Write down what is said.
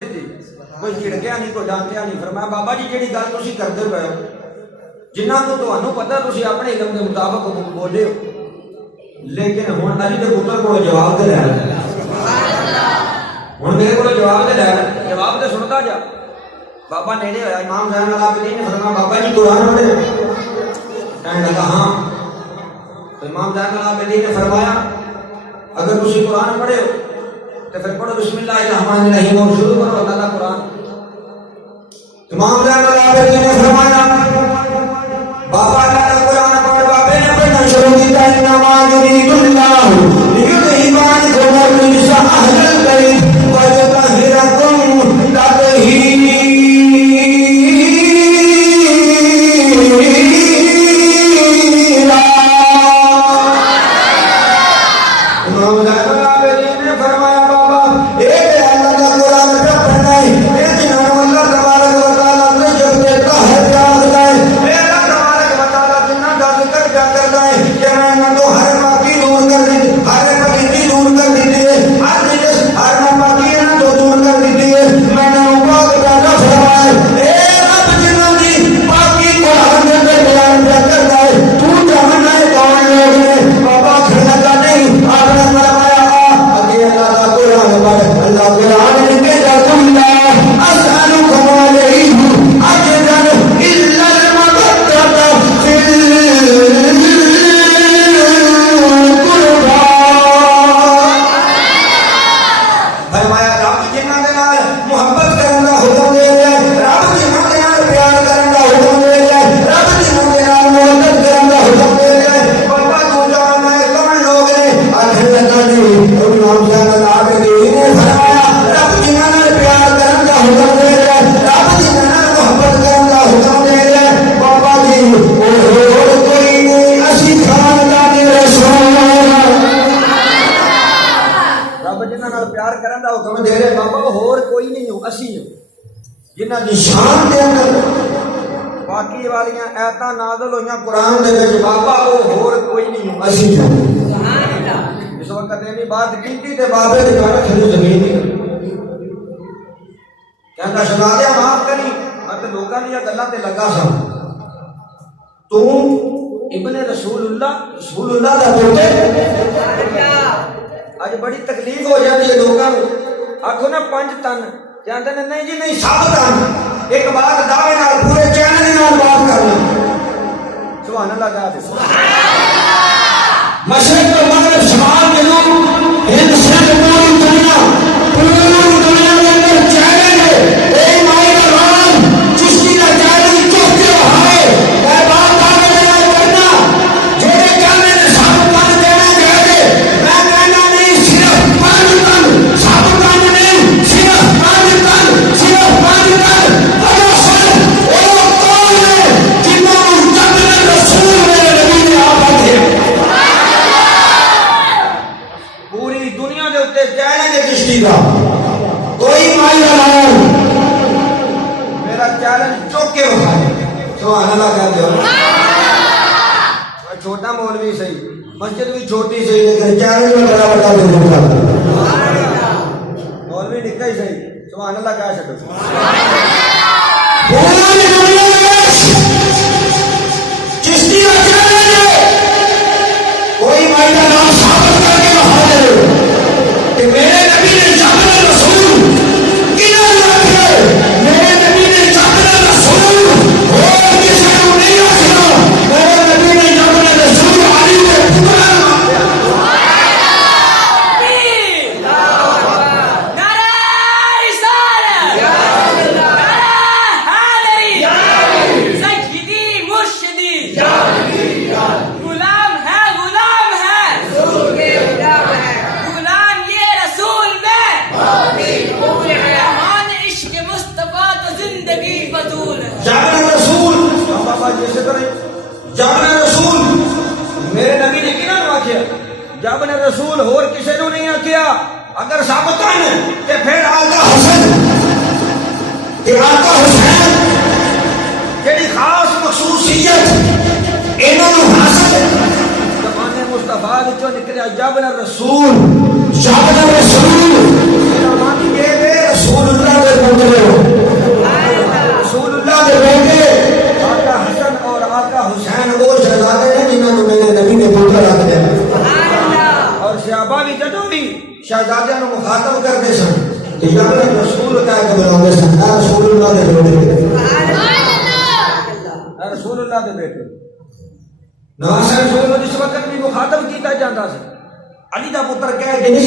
کوئی جھڑکیا نہیں، کوئی ڈانٹیا نہیں. فرمایا بابا جی جیڑی گل تسی کردے پئے ہو جنہاں کو تانوں پتہ تسی اپنے علم دے مطابق بولے ہو، لیکن ہن علی دے پتر کول جواب تے لینا. ہن میرے کول جواب تے لینا، جواب تے سندا جا. بابا نیڑے ہویا امام زین العابدین نے فرمایا بابا جی قرآن پڑھے؟ کہنے لگا ہاں. تو امام زین العابدین نے فرمایا اگر تسی قرآن پڑھے ہو تو پھر پڑھو بسم اللہ الرحمن الرحیم اور شروع کرو اللہ کا قرآن. امام زین العابدین نے فرمایا بابا اللہ کا قرآن پڑھ. بابے نے پڑھنا شروع کیا انما یرید اللہ لیذھب عنکم الرجس اہل البیت ویطہرکم تطہیرا. امام زین العابدین نے فرمایا بابا ایک اللہ کا قرآن کا پڑھنا ہے، ایک جنہوں اللہ تبارک و تعالیٰ نے جب دیتا ہے پیار ہے، میرا تبارک و تعالیٰ جنہ کا ذکر کیا کرتا ہے کہ میں نے تو ہر پاکی دور کر دی، ہر پلیتی دور کر دی ہے، ہر نجس ہر ناپاکی ہے تو دور کر دی ہے. میں نے پاک پیدا فرمایا اے رب جنہوں کی پاکی قرآن کے بیان کیا کرتا ہے تو جاننا ہے کون لوگ نے. بابا کھڑا کا نہیں آپ نے فرمایا اگے اللہ کا قرآن پڑھ. اللہ قرآن نے کہا تم لا اسألکم علیہ اجرا الا المودۃ فی القربى. فرمایا رب جنہاں دے نال محبت کرن دا حکم دے رہا ہے، رب جنہاں دے نال پیار کرن دا حکم دے رہا ہے، رب جنہاں دے نال محبت کرن دا حکم دے رہا ہے. بابا تو جاننا ہے کون لوگ نے آخر لگا نہیں. امام زین العابدین نے فرمایا رب جنہاں نال پیار کرن دا حکم دے رہا ہے، رب جنہاں نال محبت کرن دا حکم دے رہا ہے. بابا جی اور کوئی نہیں، اسی خاندان رسول رب جنہاں نال پیار کرن دا حکم دے رہے بابا ہور کوئی نہیں ہو، اسی ہوں جنہاں دی شان دے اندر باقی والیاں ایتاں نازل ہوئیاں قرآن دے وچ بابا او ہور کوئی نہیں ہو، اسی ہوں. اس وقت یہ بات کیتی تے بابے دی گل کھڑی زمین نہیں کہندا شہزادے معاف کری میں تے لوکاں دی گلاں تے لگا سا. تو ابن رسول اللہ دا پوتے اج بڑی تکلیف ہو جاتی ہے لوگوں کو. آخو نا 5 تن کہتے ہیں نہیں جی نہیں 7 تن ایک بات دعوے نال پورے چینل نال بات کرنا. سبحان اللہ کہا دے مشرق و مغرب شمال جنوب ہند سندھ پوری دنیا کے اندر چیلنج ہے. اے مائی رام چشتی کا چیلنج چوکتے ہے اے بات دعوے نال کرنا جڑے کہندے نے 7 تن دینا چاہیے. میں کہنا نہیں صرف 5 تن 7 تن نہیں صرف 5 تن صرف 5 تن. وہ کون ہے جنہوں نے جنت رسول میرے نبی نے آپ بھیجے. پوری دنیا کے اتنے چیلنج ہے چشتی کا کوئی مائی رام میرا چیلنج چوک کے اٹھائے. سبحان اللہ کہتے ہو. چھوٹا مولوی صحیح مسجد بھی چھوٹی صحیح لیکن چیلنج میں بڑا بڑا ضرور کرتا مولوی نکا ہی صحیح. سبحان اللہ کہہ سکتے پوری دنیا میں چشتی کا چیلنج ہے. کوئی مائی کا نام ثابت کر کے بہا دے کہ میرے نبی نے جامع رسول کنہاں رکھے. میرے نبی نے جامع رسول اور کسی کو نہیں رکھنا. میرے نبی نے جامع رسول علی کے پتر جامع رسول میرے نبی نے کنہاں نوں آکھیا؟ جامع رسول ہور کسے نوں نہیں آکھیا. اگر ثابت ہے تے پھر آقا حسن تے آقا حسین جڑی خاص مخصوصیت انہاں نوں حاصل زمانے مصطفیٰ وچوں نکلیا جامع رسول. جامع رسول میرا مانی یہ رسول اللہ کے پوترے رسول اللہ کے بیٹے آقا حسن اور آقا حسین وہ شہزادے ہیں جنہوں نے میرے نبی نے پوتر رکھ دیا اور صحابہ بھی جدوں بھی شہزادے نو مخاطب کرتے سن کہ یا رسول کہہ کے بلاتے سن اے رسول اللہ کے بیٹے اے رسول اللہ کے بیٹے نواز رسول جس وقت بھی مخاطب کیتا جاتا سی علی دا پتر کہہ کے نہیں